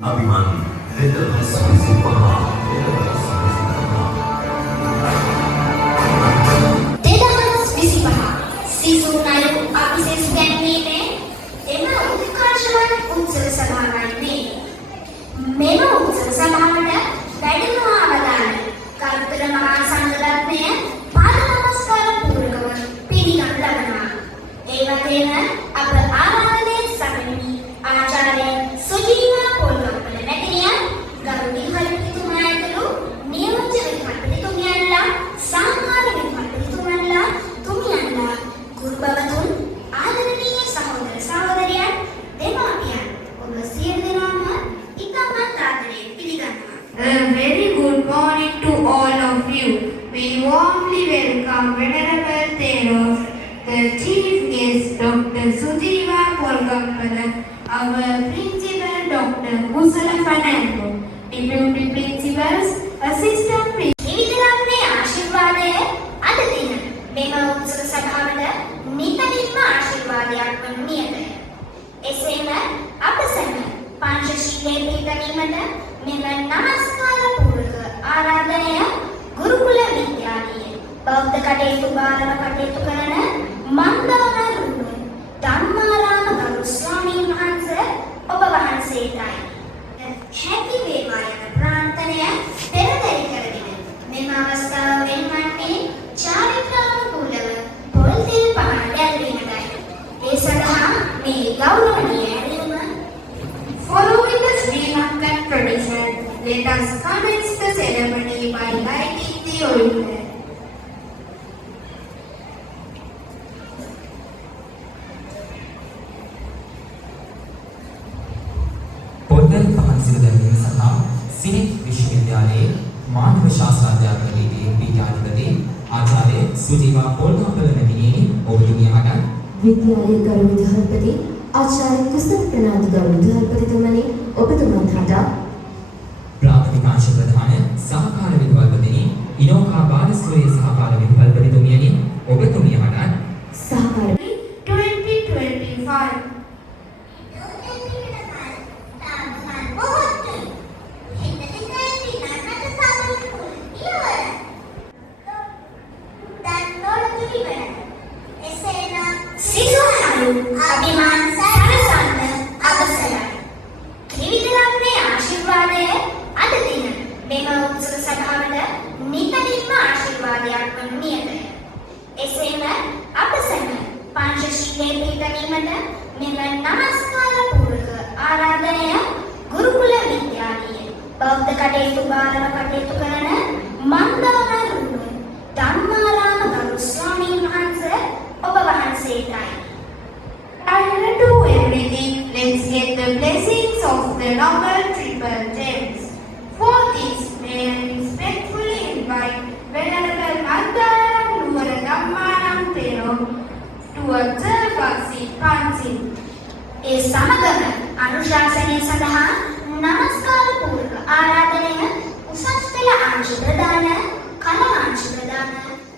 අභිමානී දෙදහස් 25 සිසුන් අයු අපිසෙස් ගැන්වීමේ එම උත්කර්ෂවත් උත්සව සභාවයි මෙම උත්සව සභාවට වැඩම අවදාන කර්තෘ මහා සංඝරත්නය පාද නමස්කාර පූර්වකව පිළිගනු ලබනවා. ඒ වගේම අප ආරාධනයේ සමනි ආචාර්ය සුජීවා පොල්ගම්පල මැතිණියන් ගරු නිහඬතුමා ඇතුළු නියෝජ්‍ය විද්‍යාර්ථිතුමියන්ලා සාමාන්‍ය විද්‍යාර්ථිතුමන්ලා තුමියන්ලා ගුරු බවතුන් ආදරණීය සහෝදර සහෝදරියන් දෙමාපියන් ඔබ සියලු දෙනාම ඉතාමත් ආදරයෙන් පිළිගන්නවා. A very good morning to all of you. We warmly welcome Venerable Theros, the Chief Guest Dr. Sujiva Polgampala, our Principal Dr. Kusala Fernando, Deputy Principals, Assistant Principals. විවිධ ආශිර්වාදය අද දින මෙම උත්සව සභාවට නිතරින්ම ආශිර්වාදයක් වනු නියතය. එසේම අප සැම පංචශීලයේ පිළිපැදීමට මෙම නමස්කාර පූර්වක ආරාධනය ගුරුකුල විද්‍යාලයේ බෞද්ධ කටයුතු භාරව කටයුතු කරන මන්දානරුව ධම්මාරාම ගරු ස්වාමීන් වහන්සේ ඔබ වහන්සේටයි. හැකි වේවා යන ප්‍රාර්ථනය පෙරදරි කරගෙන මෙම අවස්ථාව වෙන්වන්නේ චාරිත්‍රානුකූලව පොල් තෙල් පහන් ගැන්වීමටයි. ඒ සඳහා මේ ගෞරවනීය ඇරයුම Following the Sri Lankan tradition, let us commence the ceremony by lighting the oil. පොල්තෙල් පහන් සිර දැමීම සඳහා සිරිත් විශ්වවිද්‍යාලයේ මානව ශාස්ත්‍ර අධ්‍යාපන විභාගයේ විද්‍යාධිපති ආචාර්ය සුජීවා පොල්ගම්පල මැතිණියනි ඔබතුමිය අගන් විද්‍යාලයේ ගරු විදුහල්පති ආචාර්ය කුසල ප්‍රනාන්දු ගරු විදුහල්පතිතුමනි ඔබතුමන් හට ප්‍රාථමික අංශ ප්‍රධාන සහකාර විදුහල්පතිනි ඉනෝකා බාලසූරිය සහකාර විදුහල්පතිතුමියනි ඔබතුමිය අගන් සහකාර 2025. අභිමාන සරසන්න අවසරයි. ත්‍රිවිධ ආශිර්වාදය අද දින මෙම උත්සව සභාවට නිතරින්ම ආශිර්වාදයක් වනු නියතය. එසේම අප සැම පංචශීලයේ පිළිපැදීමට මෙම නමස්කාර පූර්වක ආරාධනය ගුරුකුල විද්‍යාලයේ බෞද්ධ කටයුතු භාරව කටයුතු කරන මන්දානරුව ධම්මාරාම ගරු ස්වාමීන් වහන්සේ ඔබ වහන්සේටයි. Prior to everything, let's get the blessings of the noble triple gems. For this, may I respectfully invite Venerable Mandaram Numara Dhammaram Thero to observe us Pansin. ඒ සමගම අනුශාසනය සඳහා නමස්කාර පූර්වක ආරාධනය උසස් පෙළ අංශ ප්‍රදාන කලා අංශ ප්‍රදාන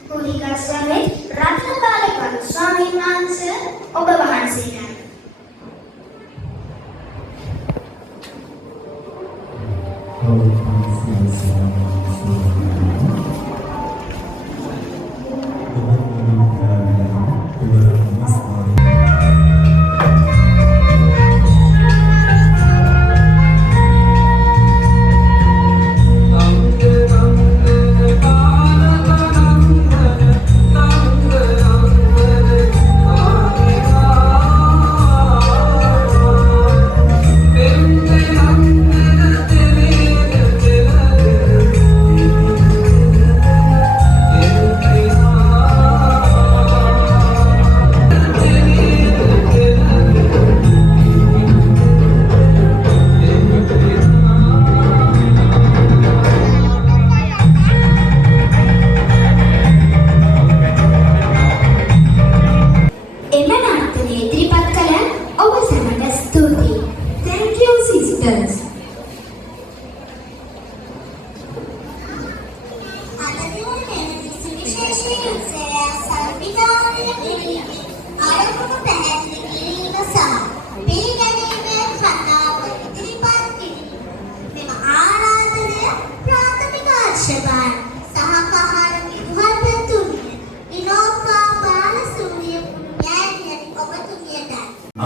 පුරිකස්වමේ රත්නපාල ගරු ස්වාමීන් වහන්සේ ඔබ වහන්සේටයි.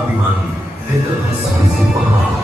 अभिमानी रिदम हसन